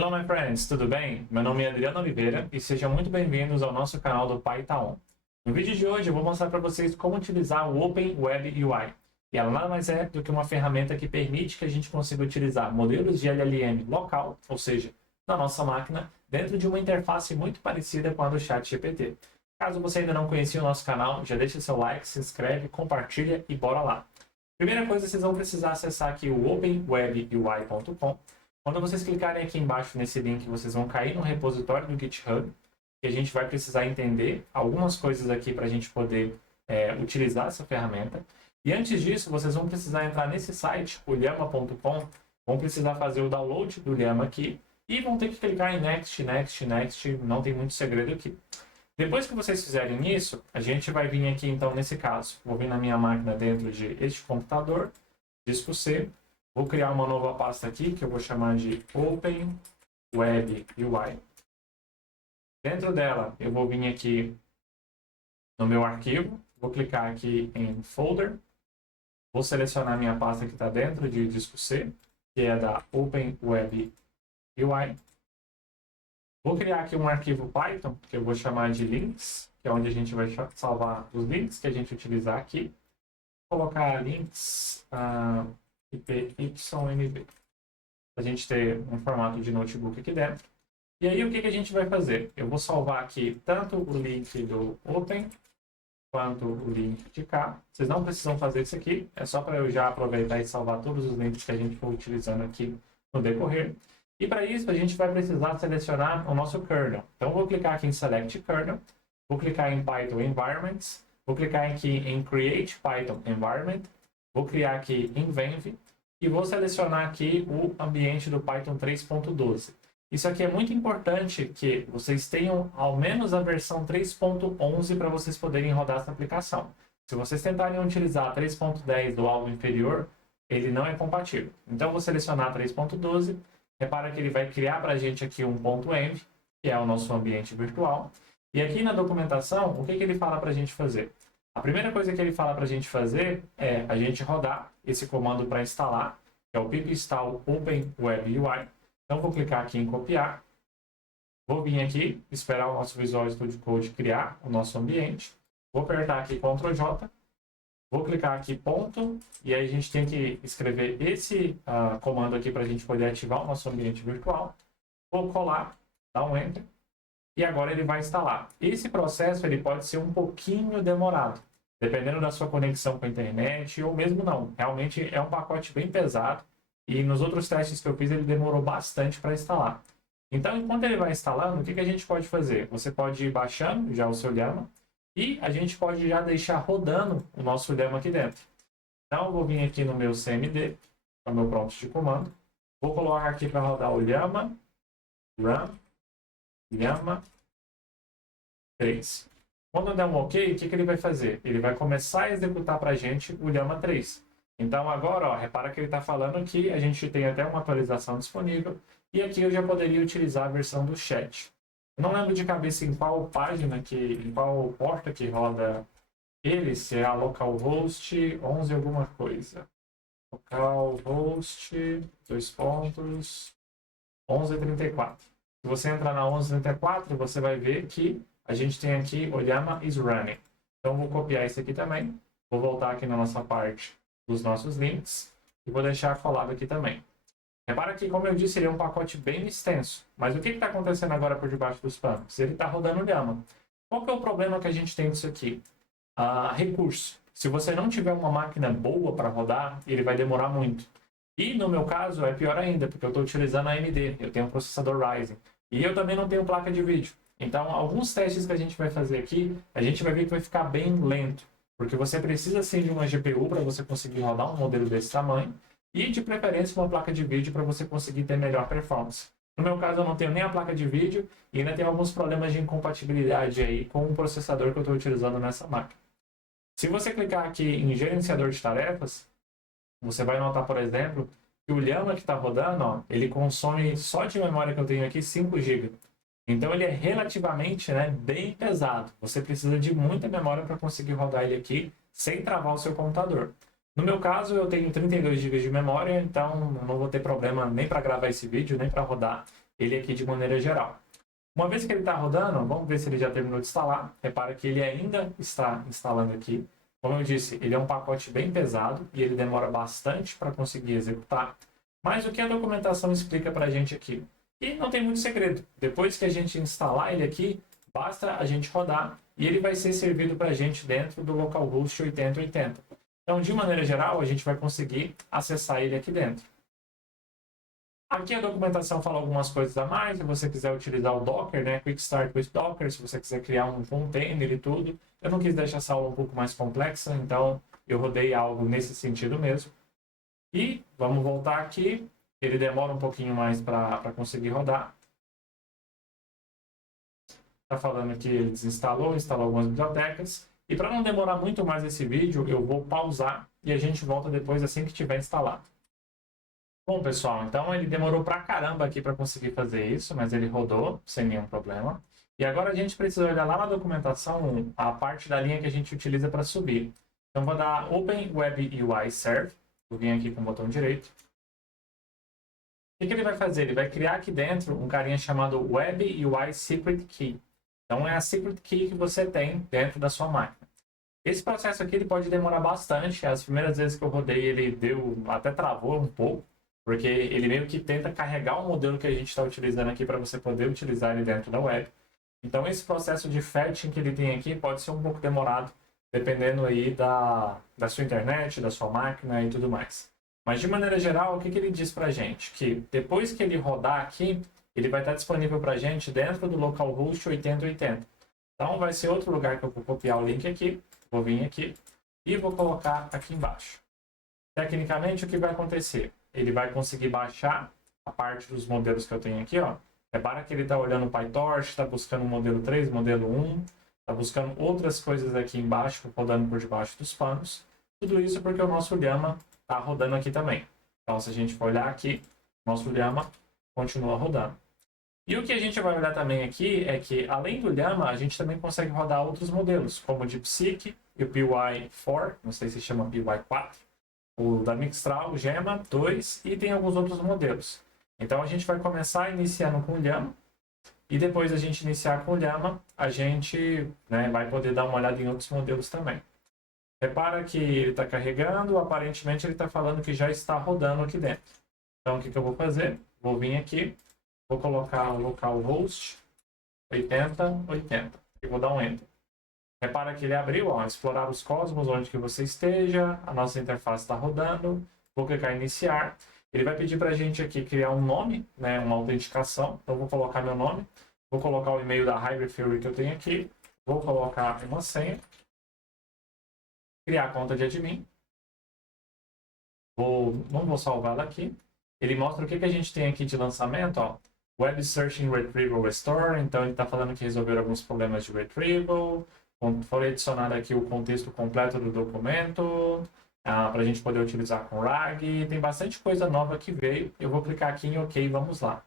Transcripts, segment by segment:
Hello, my friends, tudo bem? Meu nome é Adriano Oliveira e sejam muito bem-vindos ao nosso canal do Python. No vídeo de hoje eu vou mostrar para vocês como utilizar o Open Web UI. E ela nada mais é do que uma ferramenta que permite que a gente consiga utilizar modelos de LLM local, ou seja, na nossa máquina, dentro de uma interface muito parecida com a do ChatGPT. Caso você ainda não conhecia o nosso canal, já deixa seu like, se inscreve, compartilha e bora lá. Primeira coisa, vocês vão precisar acessar aqui o openwebui.com. Quando vocês clicarem aqui embaixo nesse link, vocês vão cair no repositório do GitHub, e a gente vai precisar entender algumas coisas aqui para a gente poder utilizar essa ferramenta. E antes disso, vocês vão precisar entrar nesse site, o llama.com, vão precisar fazer o download do Llama aqui, e vão ter que clicar em Next, Next, Next, não tem muito segredo aqui. Depois que vocês fizerem isso, a gente vai vir aqui, então, nesse caso, vou vir na minha máquina dentro de este computador, disco C, vou criar uma nova pasta aqui, que eu vou chamar de Open Web UI. Dentro dela, eu vou vir aqui no meu arquivo, vou clicar aqui em Folder, vou selecionar minha pasta que está dentro de disco C, que é da Open Web UI. Vou criar aqui um arquivo Python, que eu vou chamar de links, que é onde a gente vai salvar os links que a gente utilizar aqui. Vou colocar links IPYNB, para a gente ter um formato de notebook aqui dentro. E aí o que a gente vai fazer? Eu vou salvar aqui tanto o link do Open, quanto o link de cá. Vocês não precisam fazer isso aqui, é só para eu já aproveitar e salvar todos os links que a gente for utilizando aqui no decorrer. E para isso a gente vai precisar selecionar o nosso kernel. Então vou clicar aqui em Select Kernel, vou clicar em Python Environments, vou clicar aqui em Create Python Environment, vou criar aqui em Venv e vou selecionar aqui o ambiente do Python 3.12. Isso aqui é muito importante que vocês tenham ao menos a versão 3.11 para vocês poderem rodar essa aplicação. Se vocês tentarem utilizar 3.10 ou algo inferior, ele não é compatível. Então vou selecionar 3.12. Repara que ele vai criar para a gente aqui um .env, que é o nosso ambiente virtual. E aqui na documentação, o que ele fala para a gente fazer? A primeira coisa que ele fala para a gente fazer é a gente rodar esse comando para instalar, que é o pip install Open Web UI. Então vou clicar aqui em copiar. Vou vir aqui, esperar o nosso Visual Studio Code criar o nosso ambiente. Vou apertar aqui Ctrl J. Vou clicar aqui ponto, e aí a gente tem que escrever esse comando aqui para a gente poder ativar o nosso ambiente virtual. Vou colar, dar um Enter, e agora ele vai instalar. Esse processo ele pode ser um pouquinho demorado, dependendo da sua conexão com a internet, ou mesmo não. Realmente é um pacote bem pesado, e nos outros testes que eu fiz ele demorou bastante para instalar. Então, enquanto ele vai instalando, o que a gente pode fazer? Você pode ir baixando já o seu Llama, e a gente pode já deixar rodando o nosso Llama aqui dentro. Então, eu vou vir aqui no meu CMD, que é o meu prompt de comando. Vou colocar aqui para rodar o Llama, run, Llama 3. Quando der um OK, o que ele vai fazer? Ele vai começar a executar para a gente o Llama 3. Então, agora, ó, repara que ele está falando que a gente tem até uma atualização disponível. E aqui eu já poderia utilizar a versão do chat. Eu não lembro de cabeça em qual página, em qual porta que roda ele, se é a localhost 11 alguma coisa. Localhost, 1134. Se você entrar na 1134, você vai ver que a gente tem aqui o Llama is running. Então vou copiar esse aqui também. Vou voltar aqui na nossa parte dos nossos links e vou deixar colado aqui também. Repara que, como eu disse, ele é um pacote bem extenso. Mas o que está acontecendo agora por debaixo dos panos? Ele está rodando o Llama. Qual que é o problema que a gente tem disso aqui? Recurso. Se você não tiver uma máquina boa para rodar, ele vai demorar muito. E no meu caso é pior ainda, porque eu estou utilizando a AMD, eu tenho um processador Ryzen. E eu também não tenho placa de vídeo. Então, alguns testes que a gente vai fazer aqui, a gente vai ver que vai ficar bem lento. Porque você precisa sim de uma GPU para você conseguir rodar um modelo desse tamanho. E, de preferência, uma placa de vídeo para você conseguir ter melhor performance. No meu caso, eu não tenho nem a placa de vídeo e ainda tenho alguns problemas de incompatibilidade aí com o processador que eu estou utilizando nessa máquina. Se você clicar aqui em gerenciador de tarefas, você vai notar, por exemplo, que o Llama que está rodando, ó, ele consome só de memória que eu tenho aqui 5 GB. Então ele é relativamente bem pesado. Você precisa de muita memória para conseguir rodar ele aqui sem travar o seu computador. No meu caso, eu tenho 32 GB de memória, então não vou ter problema nem para gravar esse vídeo, nem para rodar ele aqui de maneira geral. Uma vez que ele está rodando, vamos ver se ele já terminou de instalar. Repara que ele ainda está instalando aqui. Como eu disse, ele é um pacote bem pesado e ele demora bastante para conseguir executar. Mas o que a documentação explica para a gente aqui? E não tem muito segredo. Depois que a gente instalar ele aqui, basta a gente rodar e ele vai ser servido para a gente dentro do localhost 8080. Então, de maneira geral, a gente vai conseguir acessar ele aqui dentro. Aqui a documentação fala algumas coisas a mais. Se você quiser utilizar o Docker, né? Quick Start with Docker, se você quiser criar um container e tudo. Eu não quis deixar essa aula um pouco mais complexa, então eu rodei algo nesse sentido mesmo. E vamos voltar aqui. Ele demora um pouquinho mais para conseguir rodar. Está falando que ele desinstalou, instalou algumas bibliotecas. E para não demorar muito mais esse vídeo, eu vou pausar e a gente volta depois assim que tiver instalado. Bom, pessoal, então ele demorou pra caramba aqui para conseguir fazer isso, mas ele rodou sem nenhum problema. E agora a gente precisa olhar lá na documentação a parte da linha que a gente utiliza para subir. Então vou dar Open Web UI Serve, vou vir aqui com o botão direito. O que ele vai fazer? Ele vai criar aqui dentro um carinha chamado Web UI Secret Key. Então é a secret key que você tem dentro da sua máquina. Esse processo aqui ele pode demorar bastante. As primeiras vezes que eu rodei ele até travou um pouco, porque ele meio que tenta carregar o modelo que a gente está utilizando aqui para você poder utilizar ele dentro da web. Então esse processo de fetching que ele tem aqui pode ser um pouco demorado, dependendo aí da sua internet, da sua máquina e tudo mais. Mas de maneira geral, o que ele diz para a gente? Que depois que ele rodar aqui, ele vai estar disponível para a gente dentro do localhost 8080. Então vai ser outro lugar que eu vou copiar o link aqui, vou vir aqui e vou colocar aqui embaixo. Tecnicamente, o que vai acontecer? Ele vai conseguir baixar a parte dos modelos que eu tenho aqui, ó. Repara que ele está olhando o PyTorch, está buscando o modelo 3, modelo 1, está buscando outras coisas aqui embaixo, rodando por debaixo dos panos. Tudo isso porque o nosso Llama está rodando aqui também. Então, se a gente for olhar aqui, nosso Llama continua rodando. E o que a gente vai olhar também aqui é que, além do Llama, a gente também consegue rodar outros modelos, como o DeepSeek e o PY4, não sei se chama PY4, o da Mixtral, o Gemma 2 e tem alguns outros modelos. Então a gente vai começar iniciando com o Llama e depois a gente iniciar com o Llama, a gente vai poder dar uma olhada em outros modelos também. Repara que ele está carregando, aparentemente ele está falando que já está rodando aqui dentro. Então o que eu vou fazer? Vou vir aqui, vou colocar o localhost 8080 e vou dar um Enter. Repara que ele abriu, ó, explorar os cosmos, onde que você esteja, a nossa interface está rodando, vou clicar em iniciar. Ele vai pedir para a gente aqui criar um nome, né, uma autenticação, então vou colocar meu nome, vou colocar o e-mail da Hybrid Theory que eu tenho aqui, vou colocar uma senha, criar a conta de admin, não vou salvar ela aqui. Ele mostra o que a gente tem aqui de lançamento, ó, Web Searching Retrieval Restore, então ele está falando que resolveram alguns problemas de retrieval. Foi adicionado aqui o contexto completo do documento, para a gente poder utilizar com RAG. Tem bastante coisa nova que veio. Eu vou clicar aqui em OK, vamos lá.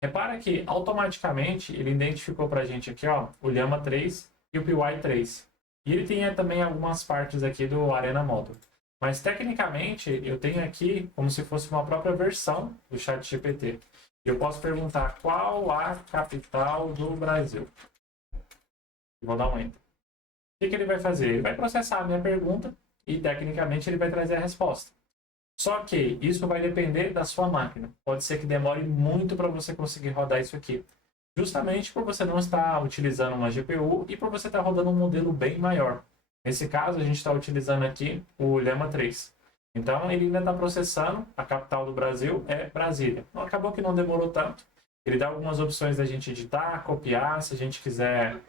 Repara que automaticamente ele identificou para a gente aqui, ó, o Llama 3 e o PY3. E ele tem também algumas partes aqui do Arena Model. Mas tecnicamente eu tenho aqui como se fosse uma própria versão do ChatGPT. Eu posso perguntar qual a capital do Brasil. Vou dar um Enter. O que ele vai fazer? Ele vai processar a minha pergunta e, tecnicamente, ele vai trazer a resposta. Só que isso vai depender da sua máquina. Pode ser que demore muito para você conseguir rodar isso aqui. Justamente por você não estar utilizando uma GPU e por você estar rodando um modelo bem maior. Nesse caso, a gente está utilizando aqui o Llama 3. Então, ele ainda está processando. A capital do Brasil é Brasília. Então, acabou que não demorou tanto. Ele dá algumas opções da gente editar, copiar, se a gente quiser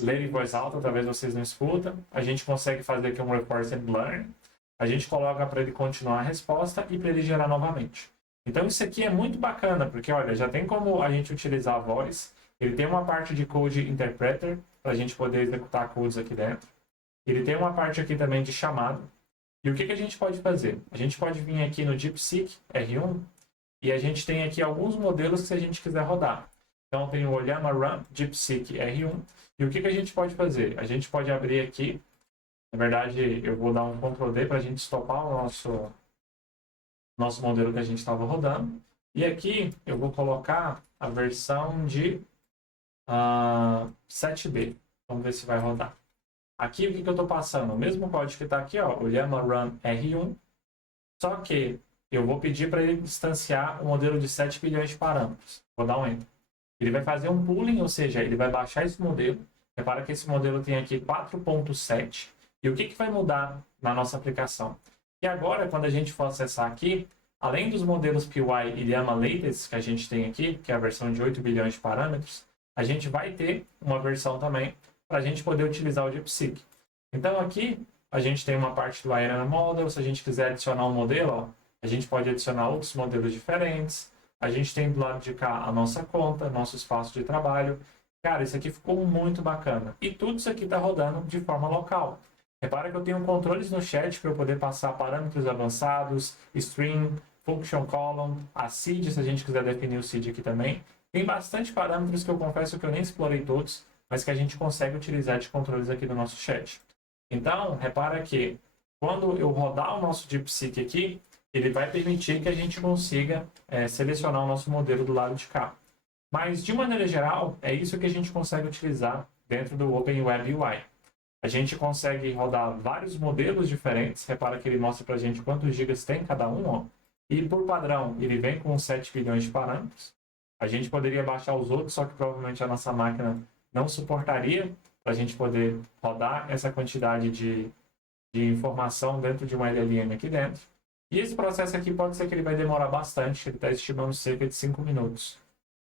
ler em voz alta, talvez vocês não escutam. A gente consegue fazer aqui um Reverse and Learn. A gente coloca para ele continuar a resposta e para ele gerar novamente. Então isso aqui é muito bacana, porque olha, já tem como a gente utilizar a voz. Ele tem uma parte de Code Interpreter, para a gente poder executar codes aqui dentro. Ele tem uma parte aqui também de chamado. E o que a gente pode fazer? A gente pode vir aqui no DeepSeek R1 e a gente tem aqui alguns modelos que se a gente quiser rodar. Então tem o Llama Run DeepSeek R1. E o que a gente pode fazer? A gente pode abrir aqui. Na verdade, eu vou dar um Ctrl D para a gente stopar o nosso modelo que a gente estava rodando. E aqui eu vou colocar a versão de 7B. Vamos ver se vai rodar. Aqui o que eu estou passando? O mesmo código que está aqui, ó, o llama run R1, só que eu vou pedir para ele instanciar um modelo de 7 bilhões de parâmetros. Vou dar um enter. Ele vai fazer um pooling, ou seja, ele vai baixar esse modelo. Repara que esse modelo tem aqui 4.7. E o que vai mudar na nossa aplicação? E agora, quando a gente for acessar aqui, além dos modelos PY e Llama Latest que a gente tem aqui, que é a versão de 8 bilhões de parâmetros, a gente vai ter uma versão também para a gente poder utilizar o DeepSeek. Então aqui a gente tem uma parte do Arena Model. Se a gente quiser adicionar um modelo, ó, a gente pode adicionar outros modelos diferentes. A gente tem do lado de cá a nossa conta, nosso espaço de trabalho. Cara, isso aqui ficou muito bacana. E tudo isso aqui está rodando de forma local. Repara que eu tenho controles no chat para eu poder passar parâmetros avançados, string, function column, a seed, se a gente quiser definir o seed aqui também. Tem bastante parâmetros que eu confesso que eu nem explorei todos, mas que a gente consegue utilizar de controles aqui do nosso chat. Então, repara que quando eu rodar o nosso DeepSeek aqui, ele vai permitir que a gente consiga selecionar o nosso modelo do lado de cá. Mas, de maneira geral, é isso que a gente consegue utilizar dentro do OpenWeb UI. A gente consegue rodar vários modelos diferentes. Repara que ele mostra para a gente quantos gigas tem cada um. Ó. E, por padrão, ele vem com 7 bilhões de parâmetros. A gente poderia baixar os outros, só que provavelmente a nossa máquina não suportaria para a gente poder rodar essa quantidade de informação dentro de uma LLM aqui dentro. E esse processo aqui pode ser que ele vai demorar bastante, ele está estimando cerca de 5 minutos.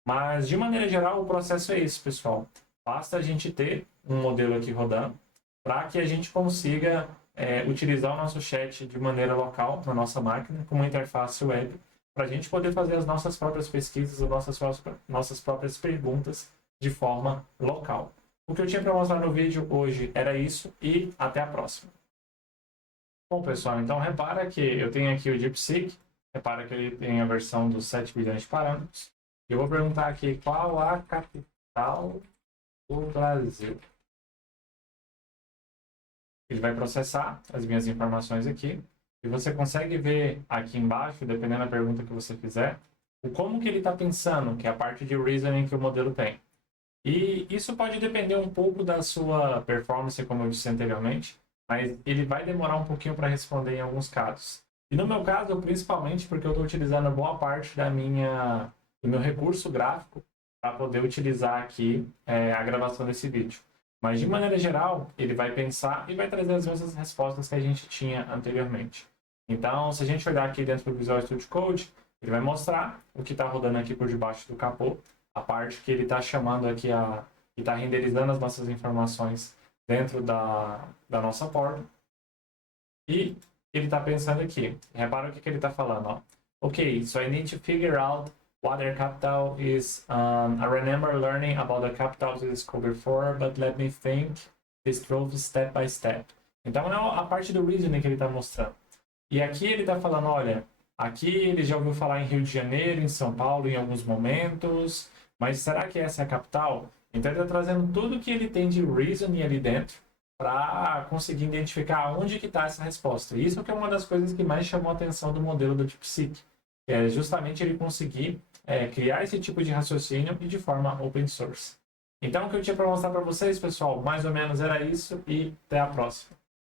Mas, de maneira geral, o processo é esse, pessoal. Basta a gente ter um modelo aqui rodando para que a gente consiga utilizar o nosso chat de maneira local na nossa máquina, com uma interface web, para a gente poder fazer as nossas próprias pesquisas, as nossas próprias perguntas de forma local. O que eu tinha para mostrar no vídeo hoje era isso e até a próxima. Bom, pessoal, então repara que eu tenho aqui o DeepSeek, repara que ele tem a versão dos 7 bilhões de parâmetros. Eu vou perguntar aqui qual a capital do Brasil. Ele vai processar as minhas informações aqui. E você consegue ver aqui embaixo, dependendo da pergunta que você fizer, o como que ele está pensando, que é a parte de reasoning que o modelo tem. E isso pode depender um pouco da sua performance, como eu disse anteriormente, mas ele vai demorar um pouquinho para responder em alguns casos. E no meu caso, principalmente porque eu estou utilizando boa parte do meu recurso gráfico para poder utilizar aqui a gravação desse vídeo. Mas, de maneira geral, ele vai pensar e vai trazer as mesmas respostas que a gente tinha anteriormente. Então, se a gente olhar aqui dentro do Visual Studio Code, ele vai mostrar o que está rodando aqui por debaixo do capô, a parte que ele está chamando aqui, que está renderizando as nossas informações dentro da nossa porta. E ele está pensando aqui. Repara o que ele está falando. Ó. Ok, so I need to figure out what their capital is. I remember learning about the capitals in school before, but let me think this through step by step. Então, é a parte do reasoning que ele está mostrando. E aqui ele está falando, olha, aqui ele já ouviu falar em Rio de Janeiro, em São Paulo, em alguns momentos, mas será que essa é a capital? Então, ele está trazendo tudo que ele tem de reasoning ali dentro para conseguir identificar onde que está essa resposta. E isso que é uma das coisas que mais chamou a atenção do modelo do DeepSeek, que é justamente ele conseguir criar esse tipo de raciocínio e de forma open source. Então, o que eu tinha para mostrar para vocês, pessoal, mais ou menos era isso e até a próxima.